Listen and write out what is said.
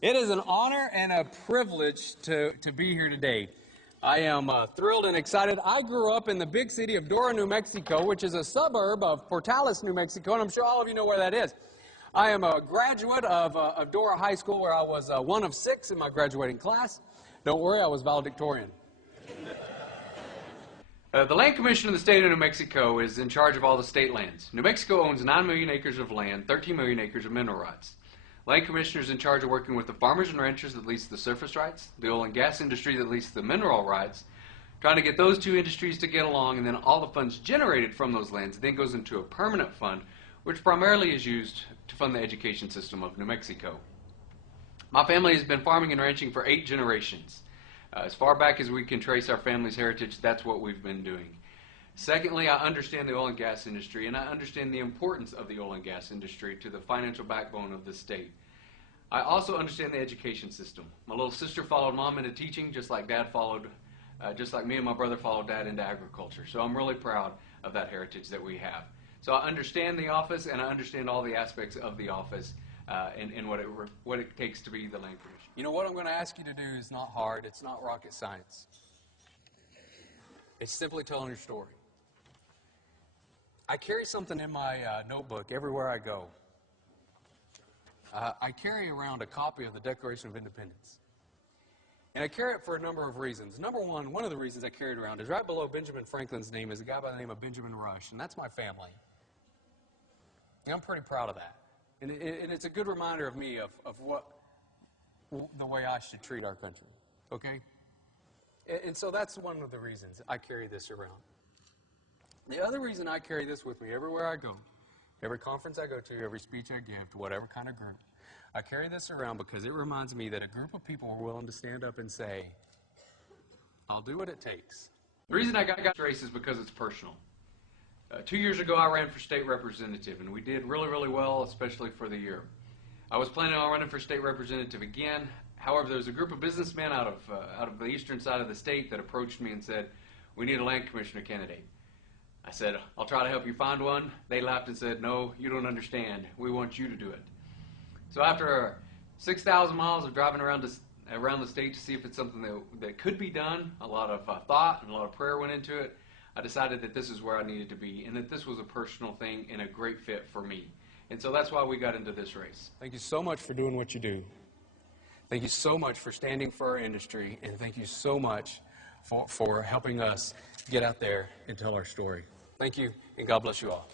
It is an honor and a privilege to be here today. I am thrilled and excited. I grew up in the big city of Dora, New Mexico, which is a suburb of Portales, New Mexico, and I'm sure all of you know where that is. I am a graduate of Dora High School, where I was one of 6 in my graduating class. Don't worry, I was valedictorian. The Land Commission of the state of New Mexico is in charge of all the state lands. New Mexico owns 9 million acres of land, 13 million acres of mineral rights. Land Commissioner is in charge of working with the farmers and ranchers that lease the surface rights, the oil and gas industry that lease the mineral rights, trying to get those 2 industries to get along, and then all the funds generated from those lands then goes into a permanent fund, which primarily is used to fund the education system of New Mexico. My family has been farming and ranching for 8 generations. As far back as we can trace our family's heritage, that's what we've been doing. Secondly, I understand the oil and gas industry, and I understand the importance of the oil and gas industry to the financial backbone of the state. I also understand the education system. My little sister followed mom into teaching, just like dad followed, just like me and my brother followed dad into agriculture. So I'm really proud of that heritage that we have. So I understand the office, and I understand all the aspects of the office and what it takes to be the land commissioner. You know, what I'm going to ask you to do is not hard. It's not rocket science. It's simply telling your story. I carry something in my notebook everywhere I go. I carry around a copy of the Declaration of Independence. And I carry it for a number of reasons. Number one of the reasons I carry it around is right below Benjamin Franklin's name is a guy by the name of Benjamin Rush, and that's my family. And I'm pretty proud of that. And it's a good reminder of me of the way I should treat our country, okay? And so that's one of the reasons I carry this around. The other reason I carry this with me everywhere I go, every conference I go to, every speech I give, to whatever kind of group, I carry this around because it reminds me that a group of people are willing to stand up and say, I'll do what it takes. The reason I got this race is because it's personal. 2 years ago, I ran for state representative, and we did really, really well, especially for the year. I was planning on running for state representative again. However, there was a group of businessmen out of the eastern side of the state that approached me and said, we need a land commissioner candidate. I said, I'll try to help you find one. They laughed and said, no, you don't understand. We want you to do it. So after 6,000 miles of driving around the state to see if it's something that could be done, a lot of thought and a lot of prayer went into it, I decided that this is where I needed to be and that this was a personal thing and a great fit for me. And so that's why we got into this race. Thank you so much for doing what you do. Thank you so much for standing for our industry, and thank you so much for helping us get out there and tell our story. Thank you, and God bless you all.